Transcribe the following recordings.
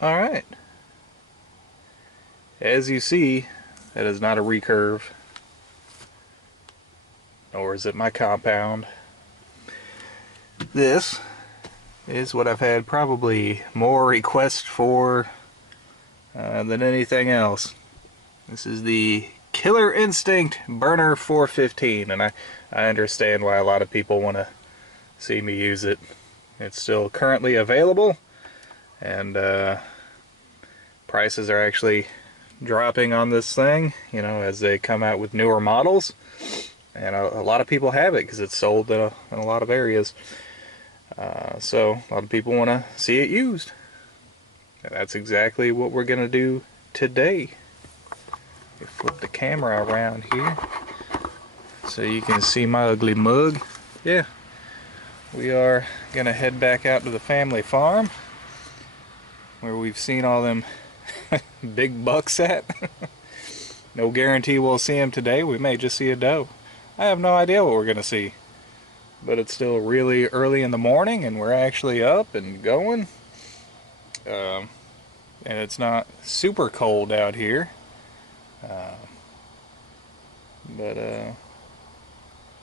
Alright, as you see, that is not a recurve, nor is it my compound. This is what I've had probably more requests for than anything else. This is the Killer Instinct Burner 415, and I understand why a lot of people want to see me use it. It's still currently available, and prices are actually dropping on this thing, you know, as they come out with newer models. And a lot of people have it because it's sold in a lot of areas. So a lot of people want to see it used. And that's exactly what we're going to do today. Flip the camera around here so you can see my ugly mug. Yeah, we are going to head back out to the family farm where we've seen all them big bucks at. No guarantee we'll see them today. We may just see a doe. I have no idea what we're going to see. But it's still really early in the morning and we're actually up and going. And it's not super cold out here.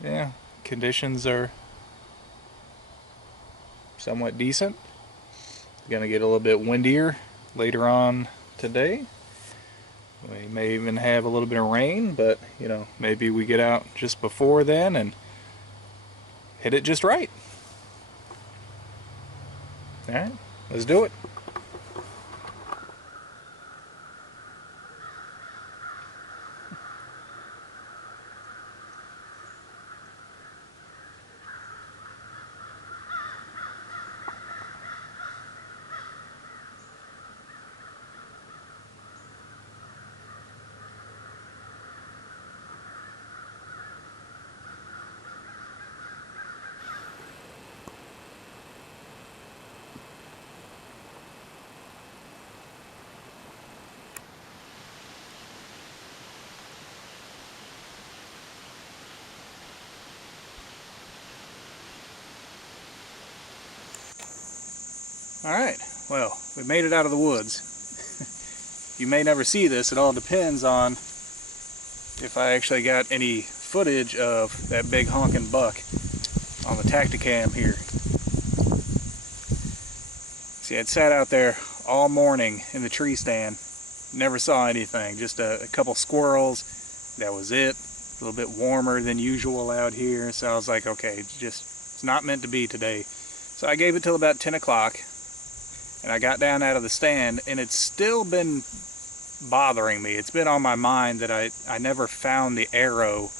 Yeah, conditions are somewhat decent. It's going to get a little bit windier later on today. We may even have a little bit of rain, but you know, maybe we get out just before then and hit it just right. Alright, let's do it. Alright, well, we made it out of the woods. You may never see this. It all depends on if I actually got any footage of that big honking buck on the Tacticam here. See, I'd sat out there all morning in the tree stand, never saw anything, just a couple squirrels, that was it. A little bit warmer than usual out here, so I was like, okay, it's not meant to be today. So I gave it till about 10 o'clock. And I got down out of the stand, and it's still been bothering me. It's been on my mind that I never found the arrow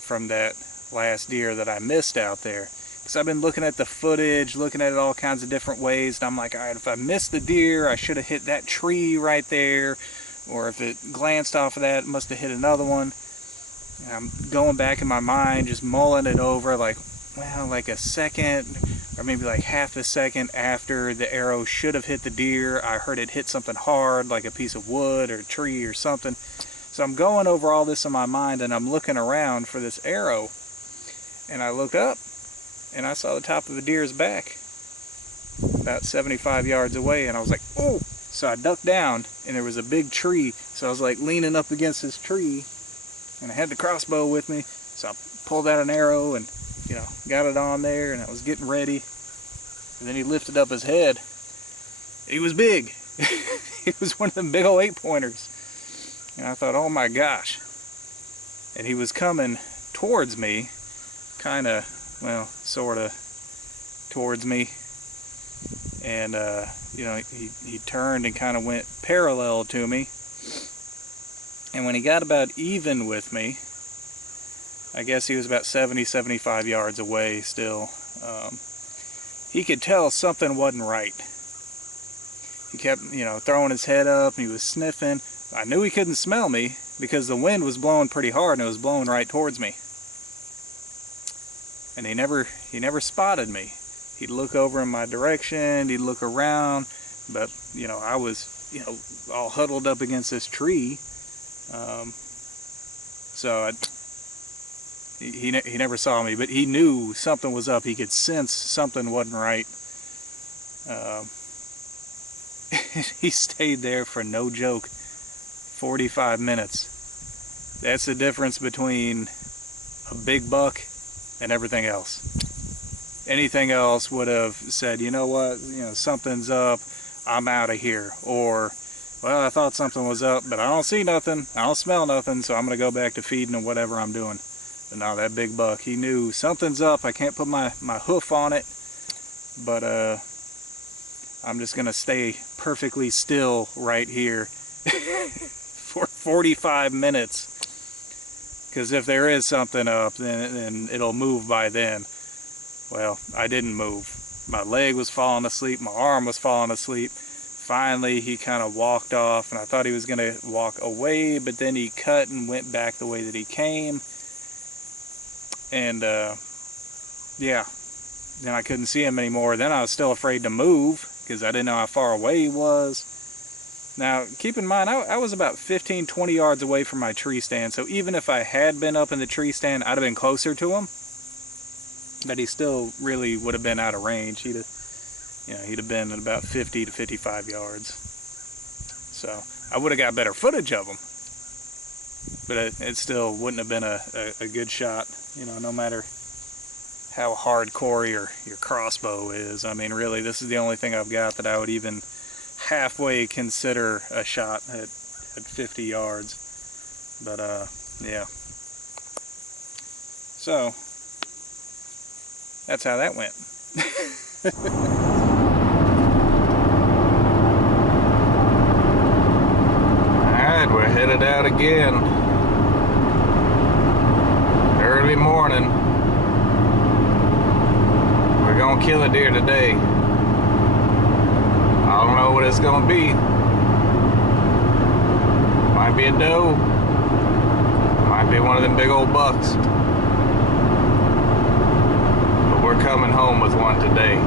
from that last deer that I missed out there. Because I've been looking at the footage, looking at it all kinds of different ways, and I'm like, all right, if I missed the deer, I should have hit that tree right there. Or if it glanced off of that, it must have hit another one. And I'm going back in my mind, just mulling it over, like, well, like a second, or maybe like half a second after the arrow should have hit the deer, I heard it hit something hard, like a piece of wood or a tree or something. So I'm going over all this in my mind, and I'm looking around for this arrow. And I looked up, and I saw the top of a deer's back, about 75 yards away, and I was like, oh! So I ducked down, and there was a big tree, so I was like leaning up against this tree, and I had the crossbow with me, so I pulled out an arrow and, you know, got it on there, and I was getting ready. And then he lifted up his head. He was big. He was one of them big old 8-pointers. And I thought, oh my gosh. And he was coming towards me, kind of, well, sort of towards me. And, you know, he turned and kind of went parallel to me. And when he got about even with me, I guess he was about 70-75 yards away still. He could tell something wasn't right. He kept, you know, throwing his head up, and he was sniffing. I knew he couldn't smell me because the wind was blowing pretty hard, and it was blowing right towards me. And he never spotted me. He'd look over in my direction, he'd look around, but, you know, I was, you know, all huddled up against this tree. So he never saw me, but he knew something was up. He could sense something wasn't right. He stayed there for no joke 45 minutes. That's the difference between a big buck and everything else. Anything else would have said, you know what, something's up, I'm out of here. Or, well, I thought something was up, but I don't see nothing, I don't smell nothing, so I'm going to go back to feeding or whatever I'm doing. But no, that big buck, he knew something's up. I can't put my hoof on it, but I'm just going to stay perfectly still right here for 45 minutes. Because if there is something up, then it'll move by then. Well, I didn't move. My leg was falling asleep, my arm was falling asleep. Finally, he kind of walked off, and I thought he was going to walk away, but then he cut and went back the way that he came. And yeah, then I couldn't see him anymore. Then I was still afraid to move because I didn't know how far away he was. Now, keep in mind, I was about 15-20 yards away from my tree stand, so even if I had been up in the tree stand, I'd have been closer to him. But he still really would have been out of range. He'd have been at about 50 to 55 yards. So I would have got better footage of him, but it still wouldn't have been a good shot. No matter how hardcore your crossbow is. I mean, really, this is the only thing I've got that I would even halfway consider a shot at 50 yards. But yeah. So that's how that went. Alright, we're headed out again. Early morning. We're gonna kill a deer today. I don't know what it's gonna be. Might be a doe. Might be one of them big old bucks. But we're coming home with one today.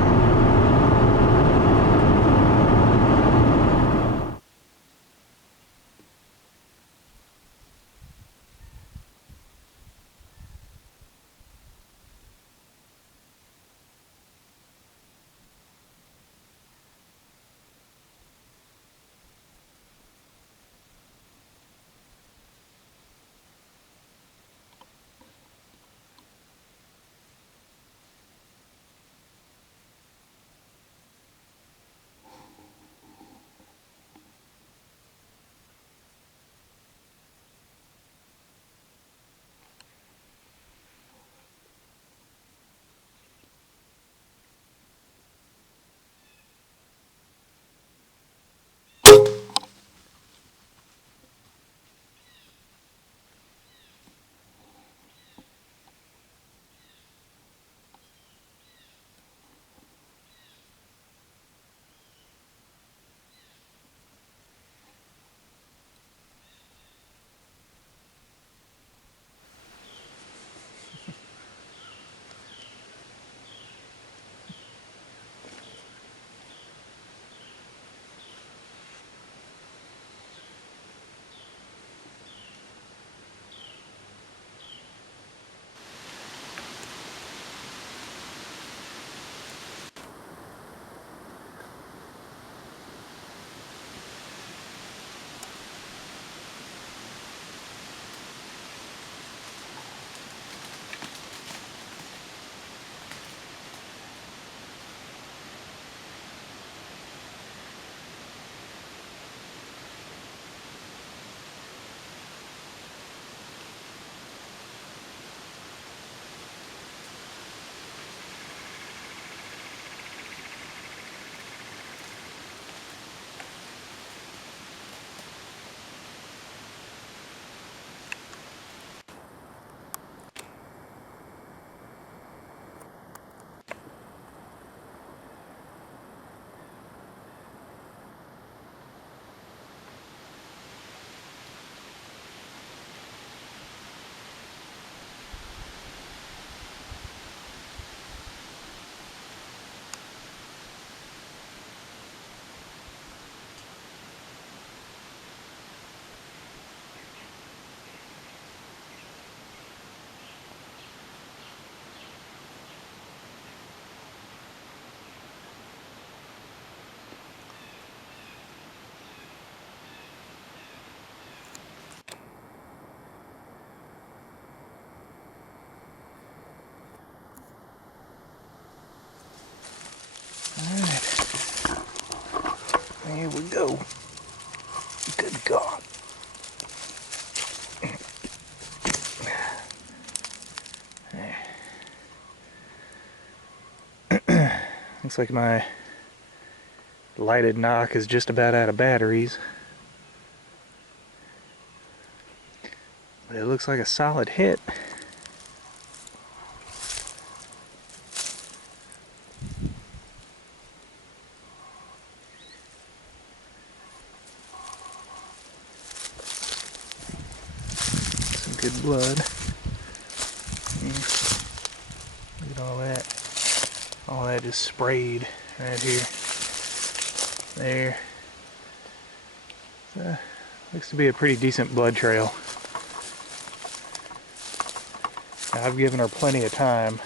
go. Good God. Looks like my lighted knock is just about out of batteries. But it looks like a solid hit. Some good blood. Look at all that. All that just sprayed right here. There. Looks to be a pretty decent blood trail. Now, I've given her plenty of time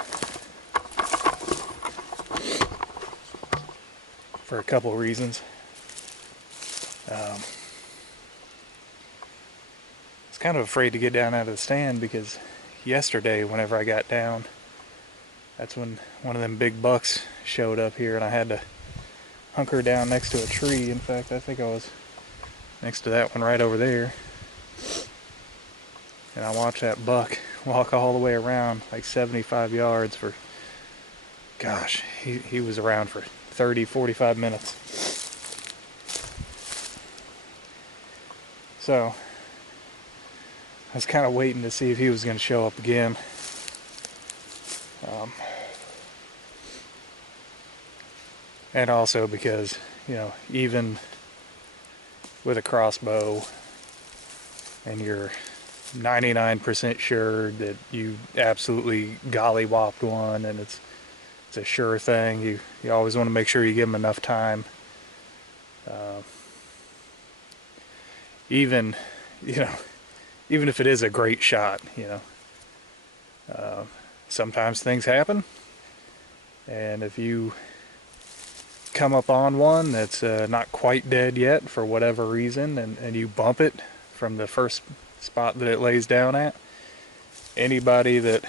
for a couple of reasons. I was kind of afraid to get down out of the stand because yesterday, whenever I got down, that's when one of them big bucks showed up here and I had to hunker down next to a tree. In fact, I think I was next to that one right over there. And I watched that buck walk all the way around like 75 yards for, gosh, he was around for 30, 45 minutes. So I was kind of waiting to see if he was going to show up again. And also because, you know, even with a crossbow and you're 99% sure that you absolutely golly-whopped one and it's a sure thing, you always want to make sure you give them enough time. Even, you know, even if it is a great shot, you know, sometimes things happen, and if you come up on one that's not quite dead yet for whatever reason, and you bump it from the first spot that it lays down at, anybody that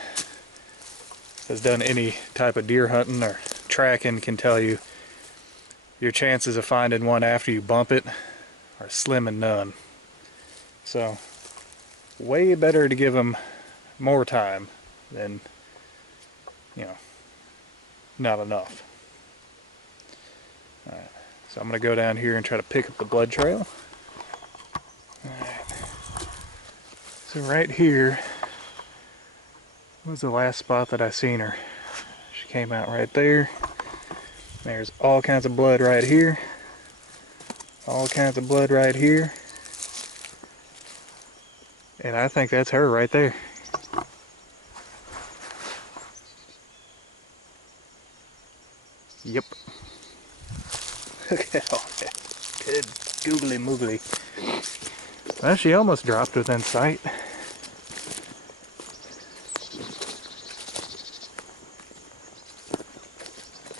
has done any type of deer hunting or tracking can tell you your chances of finding one after you bump it are slim and none. So way better to give them more time than, you know, not enough. Alright, so I'm going to go down here and try to pick up the blood trail. Alright, so right here was the last spot that I seen her. She came out right there. There's all kinds of blood right here. All kinds of blood right here. And I think that's her right there. Yep. Look at all that good googly moogly. Well, she almost dropped within sight.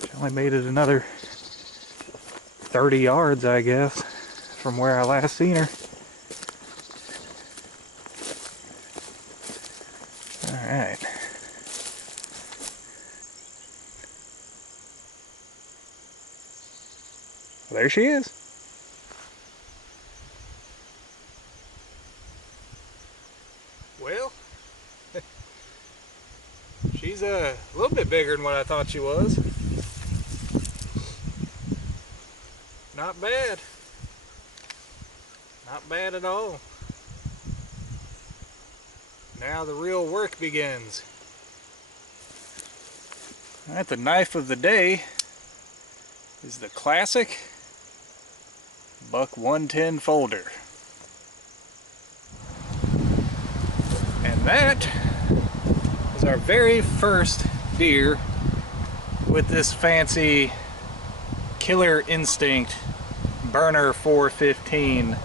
She only made it another 30 yards, I guess, from where I last seen her. Alright. There she is. Well, she's a little bit bigger than what I thought she was. Not bad. Not bad at all. Now the real work begins. Alright, the knife of the day is the classic Buck 110 folder. And that is our very first deer with this fancy Killer Instinct Burner 415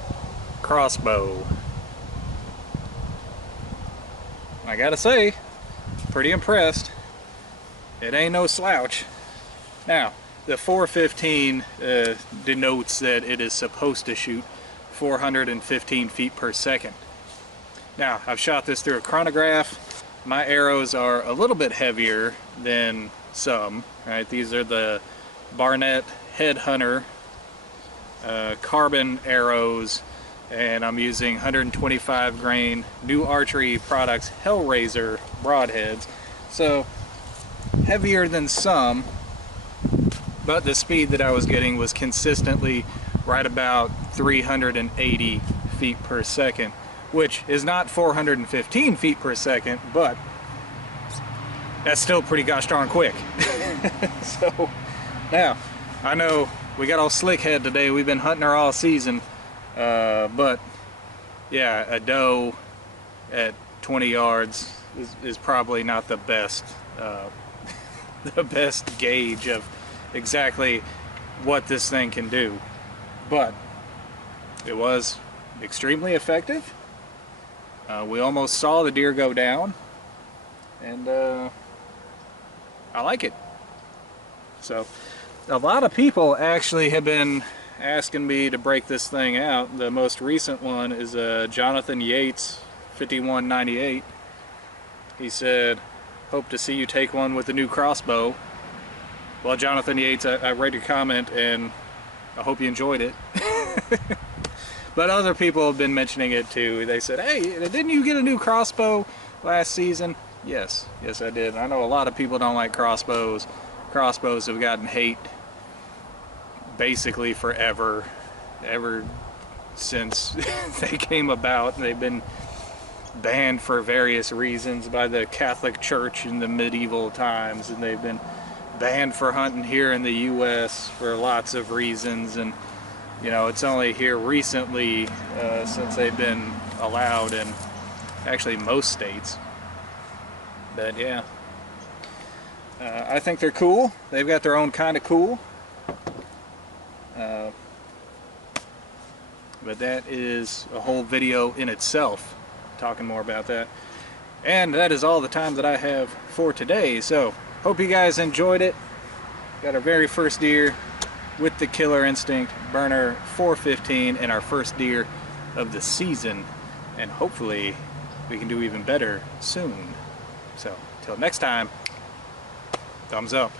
crossbow. I gotta say, pretty impressed. It ain't no slouch. Now, the 415 denotes that it is supposed to shoot 415 feet per second. Now, I've shot this through a chronograph. My arrows are a little bit heavier than some. Right? These are the Barnett Headhunter carbon arrows, and I'm using 125 grain New Archery Products Hellraiser broadheads. So heavier than some, but the speed that I was getting was consistently right about 380 feet per second, which is not 415 feet per second, but that's still pretty gosh darn quick. So now, I know we got all slick head today, we've been hunting her all season, but yeah, a doe at 20 yards is probably not the best the best gauge of exactly what this thing can do, but it was extremely effective. We almost saw the deer go down, and I like it. So a lot of people actually have been asking me to break this thing out. The most recent one is Jonathan Yates 5198. He said, hope to see you take one with the new Crossbow. Well, Jonathan Yates, I read your comment and I hope you enjoyed it. But other people have been mentioning it too. They said, hey, didn't you get a new Crossbow last season? Yes, I did. I know a lot of people don't like crossbows. Crossbows have gotten hate basically forever, ever since they came about. They've been banned for various reasons by the Catholic Church in the medieval times, and they've been banned for hunting here in the US for lots of reasons. And you know, it's only here recently since they've been allowed in actually most states. But yeah, I think they're cool. They've got their own kind of cool. But that is a whole video in itself, talking more about that. And that is all the time that I have for today. So hope you guys enjoyed it. Got our very first deer with the Killer Instinct Burner 415 and our first deer of the season. And hopefully we can do even better soon. So, till next time, thumbs up.